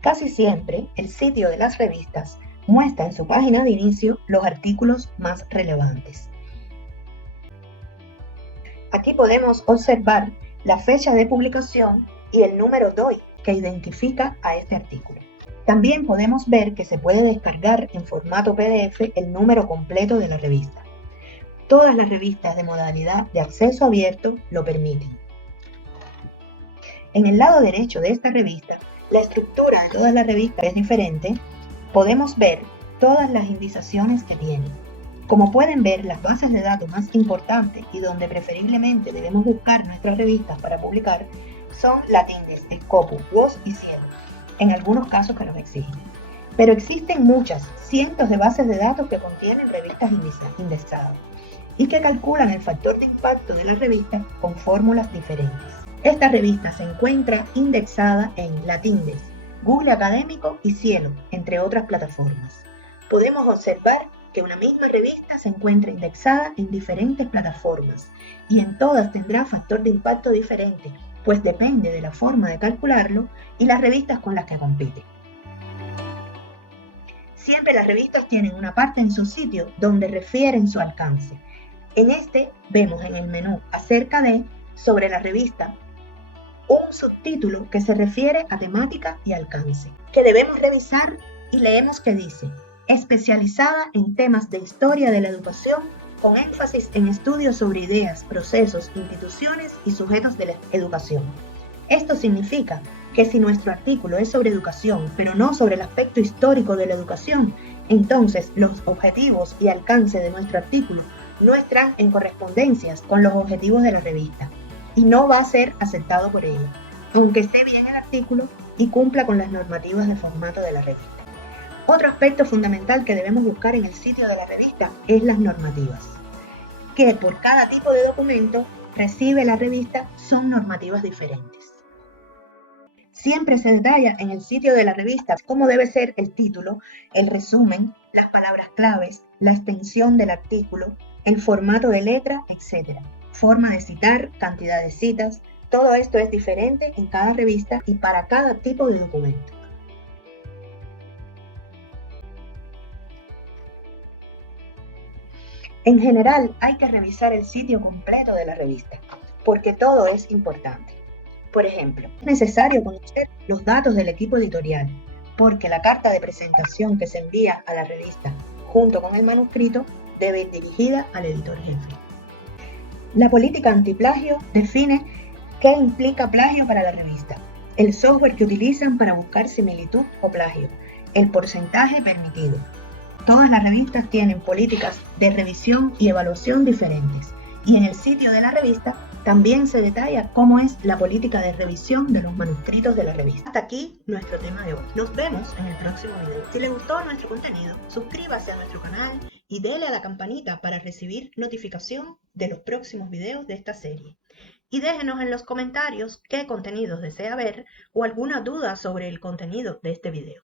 Casi siempre, el sitio de las revistas muestra en su página de inicio los artículos más relevantes. Aquí podemos observar la fecha de publicación y el número DOI que identifica a este artículo. También podemos ver que se puede descargar en formato PDF el número completo de la revista. Todas las revistas de modalidad de acceso abierto lo permiten. En el lado derecho de esta revista, la estructura de todas las revistas es diferente. Podemos ver todas las indizaciones que tienen. Como pueden ver, las bases de datos más importantes y donde preferiblemente debemos buscar nuestras revistas para publicar son Latindex, Scopus, WOS y Cielo, en algunos casos que los exigen. Pero existen muchas, cientos de bases de datos que contienen revistas indexadas y que calculan el factor de impacto de la revista con fórmulas diferentes. Esta revista se encuentra indexada en Latindex, Google Académico y Cielo, entre otras plataformas. Podemos observar que una misma revista se encuentra indexada en diferentes plataformas y en todas tendrá factor de impacto diferente, pues depende de la forma de calcularlo y las revistas con las que compite. Siempre las revistas tienen una parte en su sitio donde refieren su alcance. En este vemos en el menú acerca de, sobre la revista, un subtítulo que se refiere a temática y alcance, que debemos revisar y leemos que dice: especializada en temas de historia de la educación, con énfasis en estudios sobre ideas, procesos, instituciones y sujetos de la educación. Esto significa que si nuestro artículo es sobre educación, pero no sobre el aspecto histórico de la educación, entonces los objetivos y alcance de nuestro artículo no estarán en correspondencias con los objetivos de la revista y no va a ser aceptado por ella, aunque esté bien el artículo y cumpla con las normativas de formato de la revista. Otro aspecto fundamental que debemos buscar en el sitio de la revista es las normativas, que por cada tipo de documento recibe la revista son normativas diferentes. Siempre se detalla en el sitio de la revista cómo debe ser el título, el resumen, las palabras claves, la extensión del artículo, el formato de letra, etc. Forma de citar, cantidad de citas, todo esto es diferente en cada revista y para cada tipo de documento. En general, hay que revisar el sitio completo de la revista, porque todo es importante. Por ejemplo, es necesario conocer los datos del equipo editorial, porque la carta de presentación que se envía a la revista junto con el manuscrito debe ir dirigida al editor jefe. La política antiplagio define qué implica plagio para la revista, el software que utilizan para buscar similitud o plagio, el porcentaje permitido. Todas las revistas tienen políticas de revisión y evaluación diferentes, y en el sitio de la revista también se detalla cómo es la política de revisión de los manuscritos de la revista. Hasta aquí nuestro tema de hoy. Nos vemos en el próximo video. Si les gustó nuestro contenido, suscríbase a nuestro canal y dele a la campanita para recibir notificación de los próximos videos de esta serie. Y déjenos en los comentarios qué contenidos desea ver o alguna duda sobre el contenido de este video.